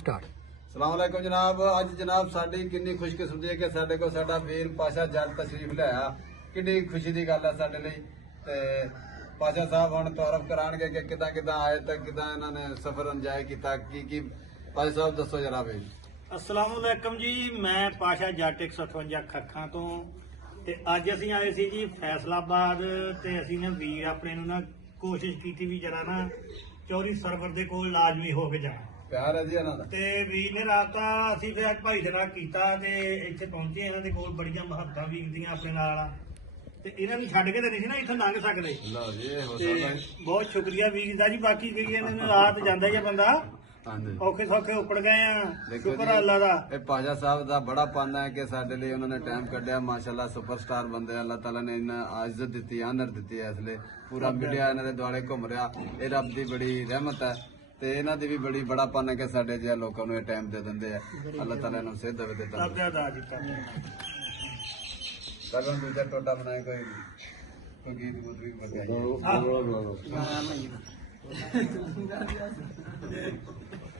Start. सलाम अलैकुम जनाब। अज जनाब साडी किन्नी खुशकिस्मती है कि साडे कोल साडा वीर पाशा जट तशरीफ लिया। किन्नी खुशी की गल है साडे लई। ते पाशा साहब हुण तारफ कराणगे कि किदां किदां आए ते किदां इन्हां ने सफर इंजॉय कीता। की पाशा साहब दसो जरा भाई। अस्सलाम वालेकुम जी, मैं पाशा जट 158 खक्खां तो ते अज असीं आए सी जी फैसलाबाद ते असीं ने वीर अपने नूं ना कोशिश कीती भी जरा ना चौरी सरवर दे कोल लाजमी हो के जाना। प्यार है जी इन्हां दा। ਤੇ ਵੀਰ ਨੇ ਰਾਬਤਾ ਅਸੀਂ ਫਿਰ ਅੱਜ ਭਾਈ ਦੇ ਨਾਲ ਕੀਤਾ ਤੇ ਇੱਥੇ ਪਹੁੰਚੇ। ਇਹਨਾਂ ਦੇ ਕੋਲ ਬੜੀਆਂ ਮਹੱਬਤਾਂ ਵੀਰ ਦੀਆਂ ਆਪਣੇ ਨਾਲ ਆ ਤੇ ਇਹਨਾਂ ਨੂੰ ਛੱਡ ਕੇ ਤੇ ਨਹੀਂ ਸੀ ਨਾ ਇੱਥੋਂ ਲੰਘ ਸਕਦੇ। ਲਓ ਜੀ ਇਹ ਹੋ ਤੇ ਸਕਦਾ। ਬਹੁਤ ਸ਼ੁਕਰੀਆ ਵੀਰ ਦਾ ਜੀ। ਬਾਕੀ ਵੀ ਇਹਨਾਂ ਨੂੰ ਰਾਤ ਜਾਂਦਾ ਹੀ ਆ ਬੰਦਾ, ਹਾਂਜੀ ਔਖੇ ਸੌਖੇ ਉੱਪੜ ਗਏ ਆ, ਦੇਖੋ ਸ਼ੁਕਰ ਜੀ, ਆ ਅੱਲਾ ਦਾ। ਇਹ ਪਾਸ਼ਾ ਸਾਹਿਬ ਦਾ ਬੜਾ ਪਾਨਾ ਹੈ ਕਿ ਸਾਡੇ ਲਈ ਉਹਨਾਂ ਨੇ ਟਾਈਮ ਕੱਢਿਆ। ਮਾਸ਼ਾਅੱਲਾ ਸੁਪਰਸਟਾਰ ਬੰਦੇ ਆ। ਅੱਲਾਹ ਤਾਲਾ ਨੇ ਇਹਨਾਂ ਇੱਜ਼ਤ ਦਿੱਤੀ, ਆਨਰ ਦਿੱਤੀ ਹੈ। ਇਸ ਲਈ ਪੂਰਾ ਮੀਡੀਆ ਇਹਨਾਂ ਦੇ ਦੁਆਲੇ ਘੁੰਮ ਰਿਹਾ। ਇਹ ਰੱਬ ਦੀ ਬੜੀ ਰਹਿਮਤ ਹੈ ਤੇ ਇਹਨਾਂ ਦੀ ਵੀ ਬੜਾ ਪਨ ਹੈ ਕਿ ਸਾਡੇ ਜਿਹੇ ਲੋਕਾਂ ਨੂੰ ਇਹ ਟਾਈਮ ਦੇ ਦਿੰਦੇ ਆ। ਅੱਲਾਹ ਤਾਲਾ ਇਹਨਾਂ ਨੂੰ ਸਿਹਤ ਦੇਵੇ ਤੇ ਤਾਂ ਤਾਬਿਆ ਦਾ ਜੀ ਤਾਬਿਆ। ਲਗਨ ਦੂਜਾ ਟੋਟਾ ਬਣਾਏ ਕੋਈ ਗੀਤ ਗੁੱਤ ਵੀ ਬਜਾਈ।